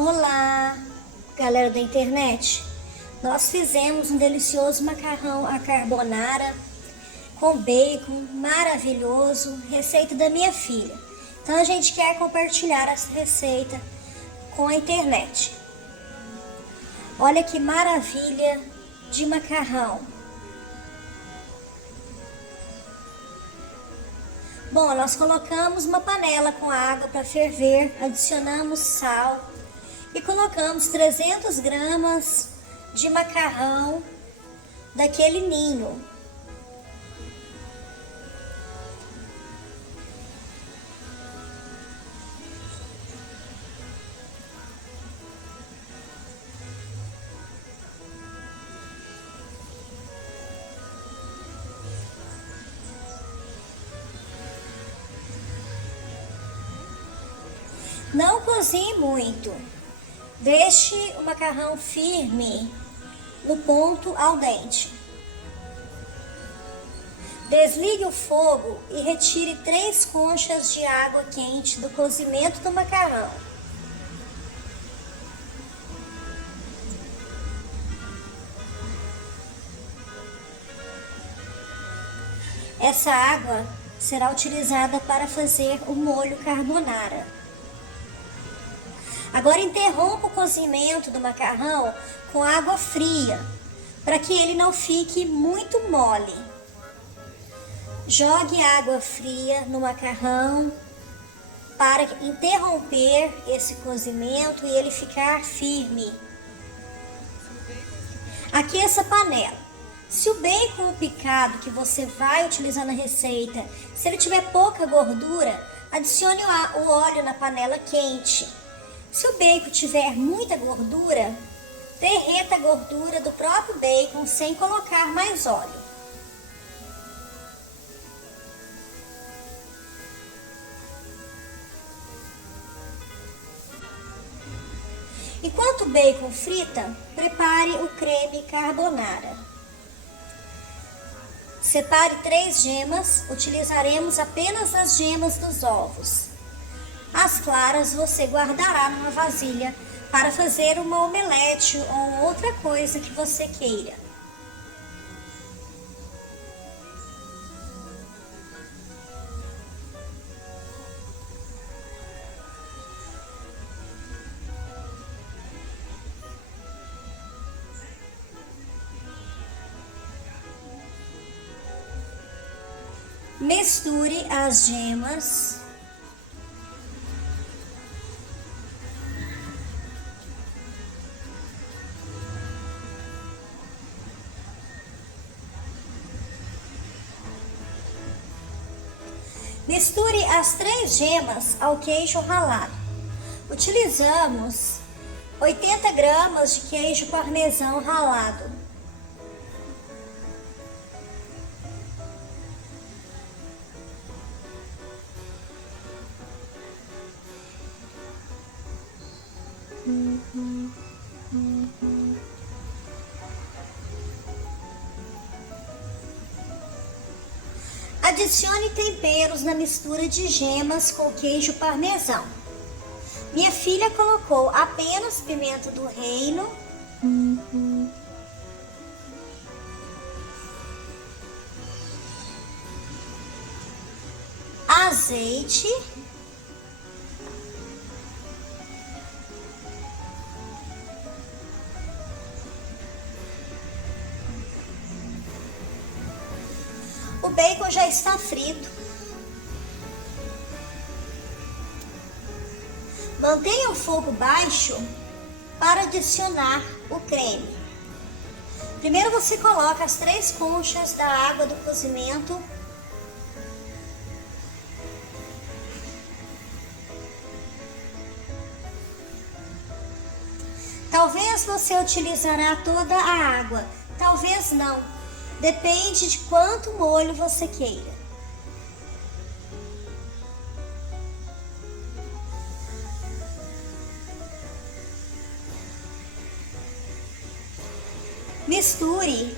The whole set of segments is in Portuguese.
Olá, galera da internet. Nós fizemos um delicioso macarrão à carbonara com bacon, maravilhoso, receita da minha filha. Então a gente quer compartilhar essa receita com a internet. Olha que maravilha de macarrão. Bom, nós colocamos uma panela com água para ferver, adicionamos sal e colocamos 300 gramas de macarrão daquele ninho. Não cozinhe muito. Deixe o macarrão firme no ponto al dente. Desligue o fogo e retire 3 conchas de água quente do cozimento do macarrão. Essa água será utilizada para fazer o molho carbonara. Agora interrompa o cozimento do macarrão com água fria, para que ele não fique muito mole. Jogue água fria no macarrão para interromper esse cozimento e ele ficar firme. Aqueça a panela. Se o bacon picado que você vai utilizar na receita, se ele tiver pouca gordura, adicione o óleo na panela quente. Se o bacon tiver muita gordura, derreta a gordura do próprio bacon sem colocar mais óleo. Enquanto o bacon frita, prepare o creme carbonara. Separe 3 gemas, utilizaremos apenas as gemas dos ovos. As claras você guardará numa vasilha para fazer uma omelete ou outra coisa que você queira. Misture as gemas. Misture as 3 gemas ao queijo ralado. Utilizamos 80 gramas de queijo parmesão ralado. Adicione temperos na mistura de gemas com queijo parmesão. Minha filha colocou apenas pimenta do reino, azeite O bacon já está frito. Mantenha o fogo baixo para adicionar o creme. Primeiro você coloca as 3 conchas da água do cozimento. Talvez você utilizará toda a água, talvez não. Depende de quanto molho você queira. Misture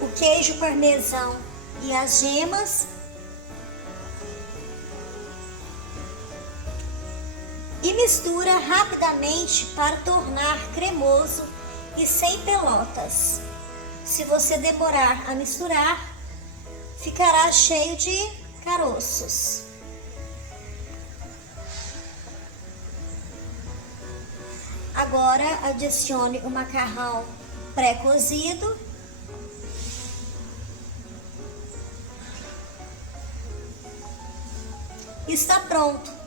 o queijo parmesão e as gemas e mistura rapidamente para tornar cremoso e sem pelotas. Se você demorar a misturar, ficará cheio de caroços. Agora adicione o macarrão pré-cozido. Está pronto.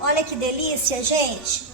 Olha que delícia, gente!